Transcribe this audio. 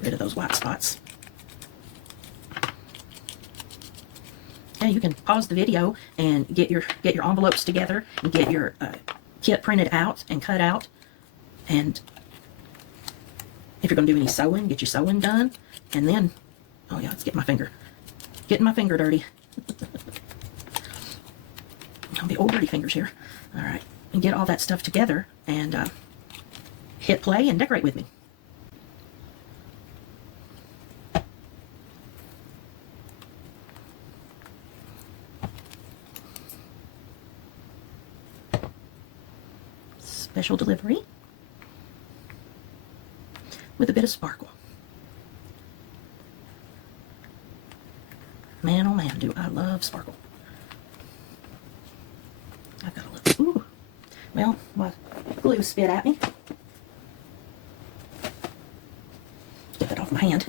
Get rid of those white spots. Yeah, you can pause the video and get your envelopes together and get your kit printed out and cut out. And if you're going to do any sewing, get your sewing done. And then, oh yeah, let's get my finger. Getting my finger dirty. The old dirty fingers here. All right, and get all that stuff together and hit play and decorate with me. Special delivery with a bit of sparkle. Man, oh man, do I love sparkle. I've got a little, ooh, well, my glue spit at me. Get that off my hand.